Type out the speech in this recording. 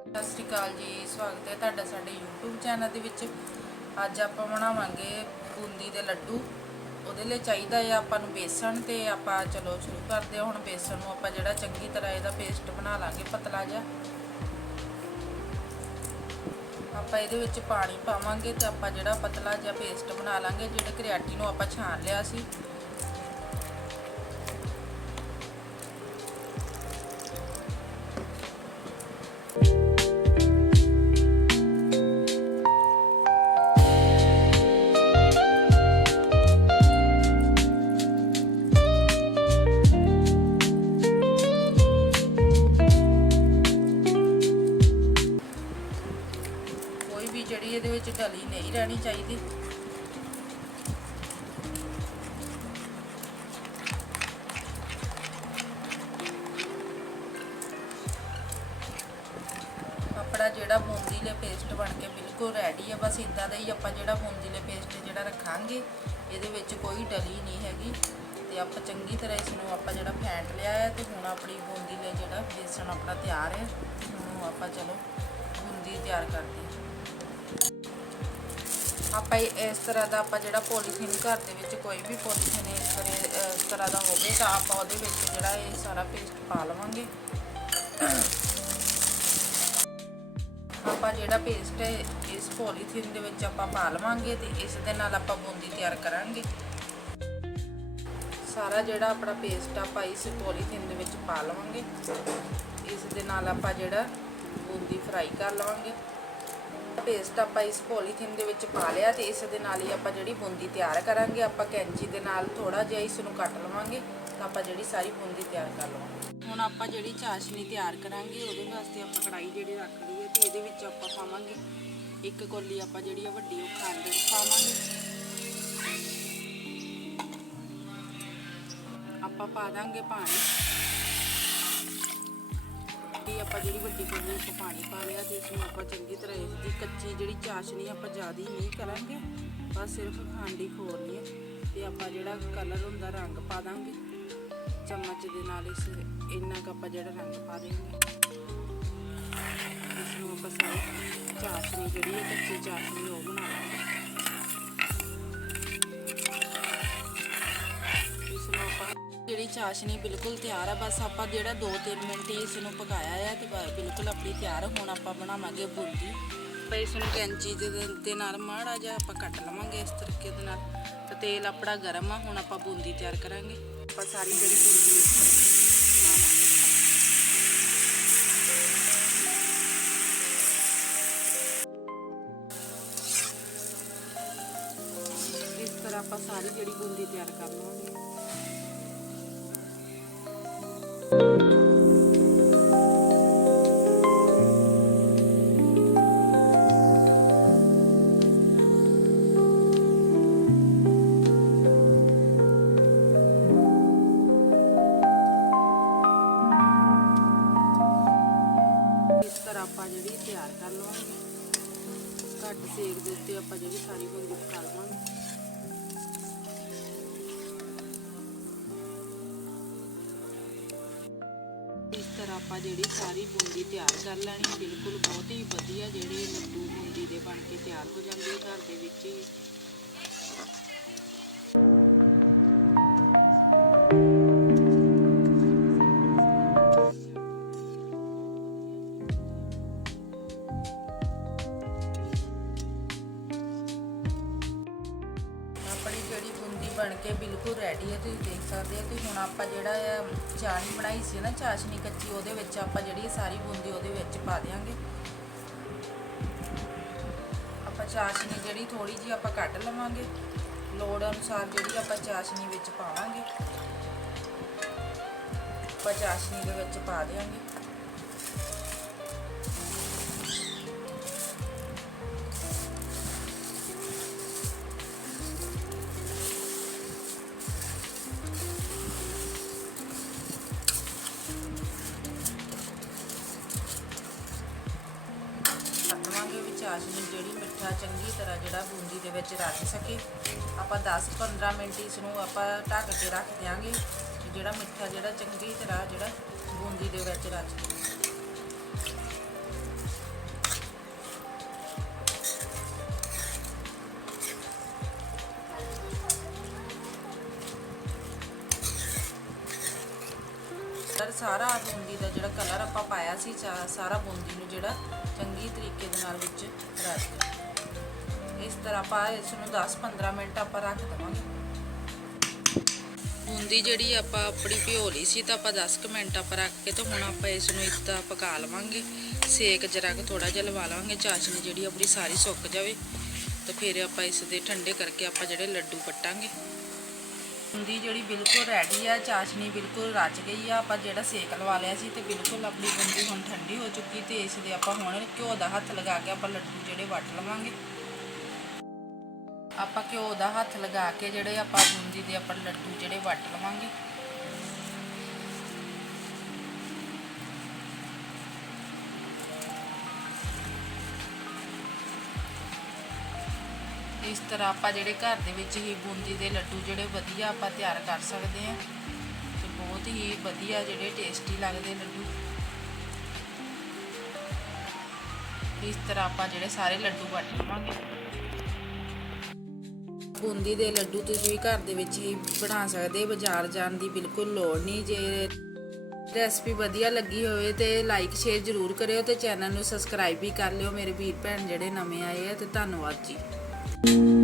ਸਤਿ ਸ਼੍ਰੀ ਅਕਾਲ ਜੀ, ਸਵਾਗਤ ਹੈ ਤੁਹਾਡਾ ਸਾਡੇ YouTube ਚੈਨਲ ਦੇ ਵਿੱਚ। ਅੱਜ ਆਪਾਂ ਬਣਾਵਾਂਗੇ ਬੂੰਦੀ ਦੇ ਲੱਡੂ। ਉਹਦੇ ਲਈ ਚਾਹੀਦਾ ਹੈ ਆਪਾਂ ਨੂੰ ਬੇਸਣ ਤੇ ਆਪਾਂ ਚਲੋ ਸ਼ੁਰੂ ਕਰਦੇ ਹਾਂ। ਹੁਣ ਬੇਸਣ ਨੂੰ ਆਪਾਂ ਜਿਹੜਾ ਚੰਗੀ ਤਰ੍ਹਾਂ ਇਹਦਾ ਪੇਸਟ ਬਣਾ ਲਾਂਗੇ, ਪਤਲਾ ਜਿਹਾ। ਆਪਾਂ ਇਹਦੇ ਵਿੱਚ ਪਾਣੀ ਪਾਵਾਂਗੇ ਤੇ ਆਪਾਂ ਜਿਹੜਾ ਪਤਲਾ ਜਿਹਾ ਪੇਸਟ ਬਣਾ ਲਾਂਗੇ, ਜਿਹੜੇ ਕਰਿਆਟੀ ਨੂੰ ਆਪਾਂ ਛਾਣ ਲਿਆ ਸੀ। ਜਿਹੜੀ ਇਹਦੇ ਵਿੱਚ ਡਲੀ ਨਹੀਂ ਰਹਿਣੀ ਚਾਹੀਦੀ। ਆਪਣਾ ਜਿਹੜਾ ਬੂੰਦੀਲੇ ਪੇਸਟ ਬਣ ਕੇ ਬਿਲਕੁਲ ਰੈਡੀ ਹੈ ਬਸ ਇਦਾਂ ਦਾ ਹੀ ਆਪਾਂ ਜਿਹੜਾ ਬੂੰਦੀਲੇ ਪੇਸਟ ਜਿਹੜਾ ਰੱਖਾਂਗੇ, ਇਹਦੇ ਵਿੱਚ ਕੋਈ ਡਲੀ ਨਹੀਂ ਹੈਗੀ। ਤੇ ਆਪਾਂ ਚੰਗੀ ਤਰ੍ਹਾਂ ਇਸ ਨੂੰ ਆਪਾਂ ਜਿਹੜਾ ਫੈਂਟ ਲਿਆ ਹੈ ਤੇ ਹੁਣ ਆਪਣੀ ਬੂੰਦੀ ਲਈ ਜਿਹੜਾ ਬੇਸਣ ਆਪਣਾ ਤਿਆਰ ਹੈ ਹੁਣ ਆਪਾਂ ਚਲੋ ਬੂੰਦੀ ਤਿਆਰ ਕਰਦੇ ਹਾਂ ਆਪਾਂ ਇਹ- ਇਸ ਤਰ੍ਹਾਂ ਦਾ ਆਪਾਂ ਜਿਹੜਾ ਪੋਲੀਥੀਨ ਘਰ ਦੇ ਵਿੱਚ ਕੋਈ ਵੀ ਪੋਲੀਥੀਨ ਇਸ ਤਰ੍ਹਾਂ ਇਸ ਤਰ੍ਹਾਂ ਦਾ ਹੋਵੇ ਤਾਂ ਆਪਾਂ ਉਹਦੇ ਵਿੱਚ ਜਿਹੜਾ ਇਹ ਸਾਰਾ ਪੇਸਟ ਪਾ ਲਵਾਂਗੇ। ਆਪਾਂ ਜਿਹੜਾ ਪੇਸਟ ਹੈ, ਇਸ ਪੋਲੀਥੀਨ ਦੇ ਵਿੱਚ ਆਪਾਂ ਪਾ ਲਵਾਂਗੇ ਤੇ ਇਸ ਦੇ ਨਾਲ ਆਪਾਂ ਬੂੰਦੀ ਤਿਆਰ ਕਰਾਂਗੇ। ਸਾਰਾ ਜਿਹੜਾ ਆਪਣਾ ਪੇਸਟ ਆਪਾਂ ਇਸ ਪੋਲੀਥੀਨ ਦੇ ਵਿੱਚ ਪਾ ਲਵਾਂਗੇ। ਇਸ ਦੇ ਨਾਲ ਆਪਾਂ ਜਿਹੜਾ ਬੂੰਦੀ ਫਰਾਈ ਕਰ ਲਵਾਂਗੇ। ਪੇਸਟ ਆਪਾਂ ਇਸ ਪੋਲੀਥੀਨ ਦੇ ਵਿੱਚ ਪਾ ਲਿਆ ਤੇ ਇਸ ਦੇ ਨਾਲ ਹੀ ਆਪਾਂ ਜਿਹੜੀ ਬੂੰਦੀ ਤਿਆਰ ਕਰਾਂਗੇ, ਆਪਾਂ ਕੈਂਚੀ ਦੇ ਨਾਲ ਥੋੜਾ ਜਿਹਾ ਇਸ ਨੂੰ ਕੱਟ ਲਵਾਂਗੇ, ਤਾਂ ਆਪਾਂ ਜਿਹੜੀ ਸਾਰੀ ਬੂੰਦੀ ਤਿਆਰ ਕਰ ਲਵਾਂਗੇ। ਹੁਣ ਆਪਾਂ ਜਿਹੜੀ ਚਾਸ਼ਨੀ ਤਿਆਰ ਕਰਾਂਗੇ, ਉਹਦੇ ਵਾਸਤੇ ਆਪਾਂ ਕੜਾਈ ਜਿਹੜੀ ਰੱਖ ਲਈ ਹੈ ਤੇ ਇਹਦੇ ਵਿੱਚ ਆਪਾਂ ਪਾਵਾਂਗੇ ਇੱਕ ਕੋਲੀ ਆਪਾਂ ਜਿਹੜੀ ਆ ਵੱਡੀ ਉਹ ਖੰਡ ਪਾਵਾਂਗੇ। ਆਪਾਂ ਪਾ ਦਾਂਗੇ ਪਾਣੀ। ਇਹ ਆਪਾਂ ਜਿਹੜੀ ਵੱਡੀ ਕੋਲੀ ਵਿੱਚ ਪਾਣੀ ਨੂੰ ਆਪਾਂ ਚੰਗੀ ਤਰ੍ਹਾਂ ਇਸ ਦੀ ਕੱਚੀ ਜਿਹੜੀ ਚਾਸ਼ਨੀ ਆਪਾਂ ਜ਼ਿਆਦਾ ਨਹੀਂ ਕਰਾਂਗੇ, ਬਸ ਸਿਰਫ ਖੰਡ ਖੋਲਣੀ ਹੈ ਤੇ ਆਪਾਂ ਜਿਹੜਾ ਕਲਰ ਹੁੰਦਾ ਰੰਗ ਪਾ ਦਾਂਗੇ। ਚਮਚ ਦੇ ਨਾਲ ਇਸ, ਇੰਨਾ ਕੁ ਆਪਾਂ ਜਿਹੜਾ ਰੰਗ ਪਾ ਦੇਵਾਂਗੇ। ਇਸ ਨੂੰ ਆਪਾਂ ਸਾਰੀ ਚਾਸ਼ਨੀ ਜਿਹੜੀ ਹੈ, ਕੱਚੀ ਚਾਸ਼ਨੀ ਉਹ ਬਣਾ ਲਾਂਗੇ। ਇਸ ਨੂੰ ਆਪਾਂ ਜਿਹੜੀ ਚਾਸ਼ਨੀ ਬਿਲਕੁਲ ਤਿਆਰ ਆ, ਬਸ ਆਪਾਂ ਜਿਹੜਾ 2-3 ਮਿੰਟ ਹੀ ਇਸ ਨੂੰ ਪਕਾਇਆ ਆ ਤੇ ਬਿਲਕੁਲ ਆਪਣੀ ਤਿਆਰ ਹੁਣ ਆਪਾਂ ਬਣਾਵਾਂਗੇ ਬੂੰਦੀ। ਪਰ ਇਸ ਨੂੰ ਕੈਂਚੀ ਦੇ ਨਾਲ ਮਾੜਾ ਜਿਹਾ ਆਪਾਂ ਕੱਟ ਲਵਾਂਗੇ ਇਸ ਤਰੀਕੇ ਦੇ ਨਾਲ। ਤੇ ਤੇਲ ਆਪਣਾ ਗਰਮ ਆ, ਹੁਣ ਆਪਾਂ ਬੂੰਦੀ ਤਿਆਰ ਕਰਾਂਗੇ। ਆਪਾਂ ਸਾਰੀ ਜਿਹੜੀ ਬੂੰਦੀ ਇਸ ਤਰ੍ਹਾਂ ਇਸ ਤਰ੍ਹਾਂ ਆਪਾਂ ਸਾਰੀ ਜਿਹੜੀ ਬੂੰਦੀ ਤਿਆਰ ਕਰ ਲਵਾਂਗੇ। ਆਪਾਂ ਜਿਹੜੀ ਤਿਆਰ ਕਰ ਲਵਾਂਗੇ। ਘੱਟ ਸੇਕ ਦੇ ਉੱਤੇ ਆਪਾਂ ਜਿਹੜੀ ਸਾਰੀ ਬੂੰਦੀ ਪਕਾ ਲਵਾਂਗੇ। ਇਸ ਤਰ੍ਹਾਂ ਆਪਾਂ ਜਿਹੜੀ ਸਾਰੀ ਬੂੰਦੀ ਤਿਆਰ ਕਰ ਲੈਣੀ ਬਿਲਕੁਲ ਬਹੁਤ ਹੀ ਵਧੀਆ ਜਿਹੜੇ ਲੱਡੂ ਬੂੰਦੀ ਦੇ ਬਣ ਕੇ ਤਿਆਰ ਹੋ ਜਾਂਦੇ ਆ ਘਰ ਦੇ ਵਿੱਚ ਹੀ ਬੂੰਦੀ ਬਿਲਕੁਲ ਰੈਡੀ ਹੈ ਤੁਸੀਂ ਦੇਖ ਸਕਦੇ ਹੋ ਤੇ ਹੁਣ ਆਪਾਂ ਜਿਹੜਾ ਆ ਚਾਸ਼ਨੀ ਬਣਾਈ ਸੀ ਨਾ, ਚਾਸ਼ਨੀ ਕੱਚੀ, ਉਹਦੇ ਵਿੱਚ ਆਪਾਂ ਜਿਹੜੀ ਸਾਰੀ ਬੂੰਦੀ ਉਹਦੇ ਵਿੱਚ ਪਾ ਦਿਆਂਗੇ। ਆਪਾਂ ਚਾਸ਼ਨੀ ਜਿਹੜੀ ਥੋੜੀ ਜੀ ਆਪਾਂ ਕੱਢ ਲਵਾਂਗੇ। ਲੋੜ ਅਨੁਸਾਰ ਜਿਹੜੀ ਆਪਾਂ ਚਾਸ਼ਨੀ ਵਿੱਚ ਪਾਵਾਂਗੇ। ਆਪਾਂ ਚਾਸ਼ਨੀ ਦੇ ਵਿੱਚ ਪਾ ਦਿਆਂਗੇ। ਚਾਸ਼ਨੀ ਜਿਹੜੀ ਮਿੱਠਾ, ਚੰਗੀ ਤਰ੍ਹਾਂ ਜਿਹੜਾ ਬੂੰਦੀ ਦੇ ਵਿੱਚ ਰਚ ਸਕੇ। ਆਪਾਂ 10-15 ਮਿੰਟ ਇਸ ਨੂੰ ਆਪਾਂ ਢੱਕ ਕੇ ਰੱਖ ਦਿਆਂਗੇ ਜਿਹੜਾ ਮਿੱਠਾ, ਜਿਹੜਾ ਚੰਗੀ ਤਰ੍ਹਾਂ ਜਿਹੜਾ ਬੂੰਦੀ ਦੇ ਵਿੱਚ ਰਚ ਸਕੇ। ਕਲਰ ਸਾਰਾ ਬੂੰਦੀ ਦਾ ਜਿਹੜਾ ਕਲਰ ਆਪਾਂ ਪਾਇਆ ਸੀ ਸਾਰਾ ਬੂੰਦੀ ਨੂੰ ਜਿਹੜਾ ਚੰਗੀ ਤਰੀਕੇ ਦੇ ਨਾਲ ਵਿੱਚ ਰਚ ਇਸ ਤਰ੍ਹਾਂ ਆਪਾਂ ਇਸ ਨੂੰ 10-15 ਮਿੰਟ ਆਪਾਂ ਰੱਖ ਦੇਵਾਂਗੇ। ਬੂੰਦੀ ਜਿਹੜੀ ਆਪਾਂ ਆਪਣੀ ਭਿਓ ਲਈ ਸੀ, ਤਾਂ ਆਪਾਂ 10 ਕੁ ਮਿੰਟ ਆਪਾਂ ਰੱਖ ਕੇ ਤੇ ਹੁਣ ਆਪਾਂ ਇਸ ਨੂੰ ਇਦਾਂ ਪਕਾ ਲਵਾਂਗੇ। ਸੇਕ ਜਰਾ ਕੁ ਥੋੜਾ ਜਿਹਾ ਲਵਾ ਲਵਾਂਗੇ, ਚਾਸ਼ਨੀ ਜਿਹੜੀ ਆਪਣੀ ਸਾਰੀ ਸੁੱਕ ਜਾਵੇ। ਤੇ ਫਿਰ ਆਪਾਂ ਇਸ ਦੇ ਠੰਡੇ ਕਰਕੇ ਆਪਾਂ ਜਿਹੜੇ ਲੱਡੂ ਪੱਟਾਂਗੇ। ਬੂੰਦੀ ਜਿਹੜੀ ਬਿਲਕੁਲ ਰੈਡੀ ਆ, ਚਾਸ਼ਨੀ ਬਿਲਕੁਲ ਰਚ ਗਈ ਆ। ਆਪਾਂ ਜਿਹੜਾ ਸੇਕ ਲਵਾ ਲਿਆ ਸੀ ਤੇ ਬਿਲਕੁਲ ਆਪਣੀ ਬੂੰਦੀ ਹੁਣ ਠੰਡੀ ਹੋ ਚੁੱਕੀ ਤੇ ਇਸ ਦੇ ਆਪਾਂ ਹੁਣ ਘਿਓ ਦਾ ਹੱਥ ਲਗਾ ਕੇ ਆਪਾਂ ਲੱਡੂ ਜਿਹੜੇ ਵੱਟ ਲਵਾਂਗੇ। ਆਪਾਂ ਘਿਓ ਦਾ ਹੱਥ ਲਗਾ ਕੇ ਜਿਹੜੇ ਆਪਾਂ ਬੂੰਦੀ ਦੇ ਆਪਾਂ ਲੱਡੂ ਜਿਹੜੇ ਵੱਟ ਲਵਾਂਗੇ। ਇਸ ਤਰ੍ਹਾਂ ਆਪਾਂ ਜਿਹੜੇ ਘਰ ਦੇ ਵਿੱਚ ਹੀ ਬੂੰਦੀ ਦੇ ਲੱਡੂ ਜਿਹੜੇ ਵਧੀਆ ਆਪਾਂ ਤਿਆਰ ਕਰ ਸਕਦੇ ਹਾਂ। ਤੇ ਬਹੁਤ ਹੀ ਵਧੀਆ ਜਿਹੜੇ ਟੇਸਟੀ ਲੱਗਦੇ ਲੱਡੂ। ਇਸ ਤਰ੍ਹਾਂ ਆਪਾਂ ਜਿਹੜੇ ਸਾਰੇ ਲੱਡੂ ਵੱਟ ਲਵਾਂਗੇ। ਬੂੰਦੀ ਦੇ ਲੱਡੂ ਤੁਸੀਂ ਘਰ ਦੇ ਵਿੱਚ ਹੀ ਬਣਾ ਸਕਦੇ, ਬਾਜ਼ਾਰ ਜਾਣ ਦੀ ਬਿਲਕੁਲ ਲੋੜ ਨਹੀਂ। ਜੇ ਰੈਸਪੀ ਵਧੀਆ ਲੱਗੀ ਹੋਵੇ ਤੇ ਲਾਈਕ ਸ਼ੇਅਰ ਜ਼ਰੂਰ ਕਰਿਓ ਤੇ ਚੈਨਲ ਨੂੰ ਸਬਸਕ੍ਰਾਈਬ ਵੀ ਕਰ ਲਿਓ। ਮੇਰੇ ਵੀਰ ਭੈਣ ਜਿਹੜੇ ਨਵੇਂ ਆਏ ਆ ਤੇ ਧੰਨਵਾਦ ਜੀ। Thank you.